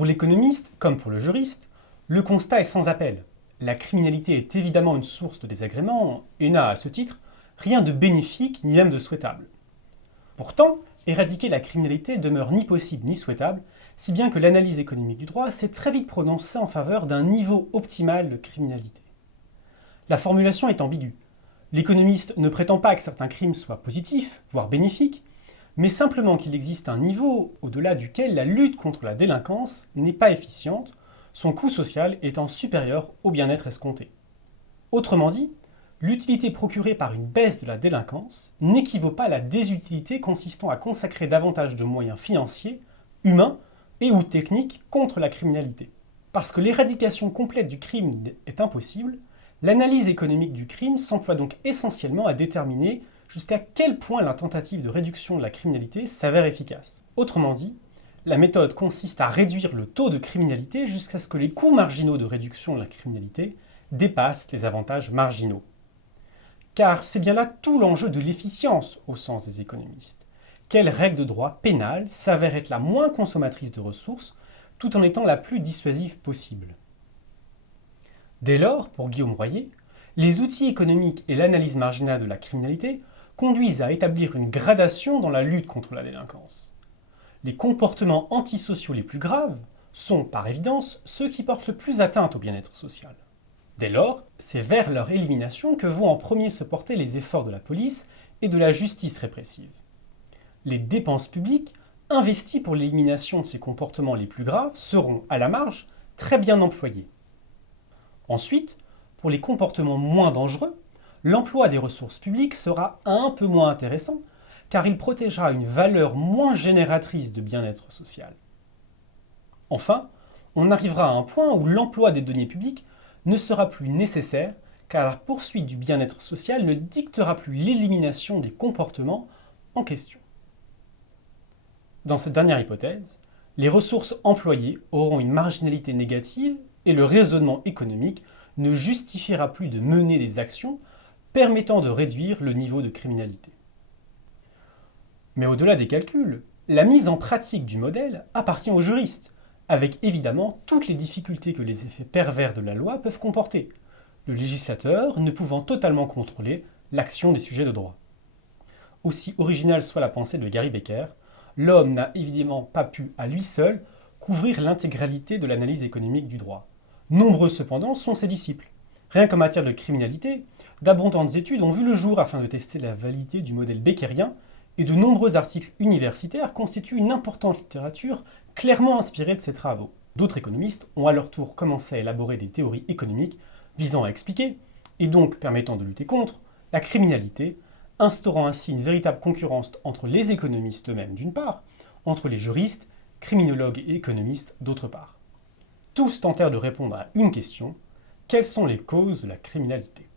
Pour l'économiste, comme pour le juriste, le constat est sans appel. La criminalité est évidemment une source de désagréments et n'a, à ce titre, rien de bénéfique ni même de souhaitable. Pourtant, éradiquer la criminalité demeure ni possible ni souhaitable, si bien que l'analyse économique du droit s'est très vite prononcée en faveur d'un niveau optimal de criminalité. La formulation est ambiguë. L'économiste ne prétend pas que certains crimes soient positifs, voire bénéfiques, mais simplement qu'il existe un niveau au-delà duquel la lutte contre la délinquance n'est pas efficiente, son coût social étant supérieur au bien-être escompté. Autrement dit, l'utilité procurée par une baisse de la délinquance n'équivaut pas à la désutilité consistant à consacrer davantage de moyens financiers, humains et ou techniques contre la criminalité. Parce que l'éradication complète du crime est impossible, l'analyse économique du crime s'emploie donc essentiellement à déterminer jusqu'à quel point la tentative de réduction de la criminalité s'avère efficace. Autrement dit, la méthode consiste à réduire le taux de criminalité jusqu'à ce que les coûts marginaux de réduction de la criminalité dépassent les avantages marginaux. Car c'est bien là tout l'enjeu de l'efficience au sens des économistes. Quelle règle de droit pénal s'avère être la moins consommatrice de ressources tout en étant la plus dissuasive possible? Dès lors, pour Guillaume Royer, les outils économiques et l'analyse marginale de la criminalité conduisent à établir une gradation dans la lutte contre la délinquance. Les comportements antisociaux les plus graves sont, par évidence, ceux qui portent le plus atteinte au bien-être social. Dès lors, c'est vers leur élimination que vont en premier se porter les efforts de la police et de la justice répressive. Les dépenses publiques investies pour l'élimination de ces comportements les plus graves seront, à la marge, très bien employées. Ensuite, pour les comportements moins dangereux, l'emploi des ressources publiques sera un peu moins intéressant car il protégera une valeur moins génératrice de bien-être social. Enfin, on arrivera à un point où l'emploi des deniers publics ne sera plus nécessaire car la poursuite du bien-être social ne dictera plus l'élimination des comportements en question. Dans cette dernière hypothèse, les ressources employées auront une marginalité négative et le raisonnement économique ne justifiera plus de mener des actions permettant de réduire le niveau de criminalité. Mais au-delà des calculs, la mise en pratique du modèle appartient aux juristes, avec évidemment toutes les difficultés que les effets pervers de la loi peuvent comporter, le législateur ne pouvant totalement contrôler l'action des sujets de droit. Aussi originale soit la pensée de Gary Becker, l'homme n'a évidemment pas pu, à lui seul, couvrir l'intégralité de l'analyse économique du droit. Nombreux cependant sont ses disciples. Rien qu'en matière de criminalité, d'abondantes études ont vu le jour afin de tester la validité du modèle beckerien et de nombreux articles universitaires constituent une importante littérature clairement inspirée de ces travaux. D'autres économistes ont à leur tour commencé à élaborer des théories économiques visant à expliquer, et donc permettant de lutter contre, la criminalité, instaurant ainsi une véritable concurrence entre les économistes eux-mêmes d'une part, entre les juristes, criminologues et économistes d'autre part. Tous tentèrent de répondre à une question: quelles sont les causes de la criminalité ?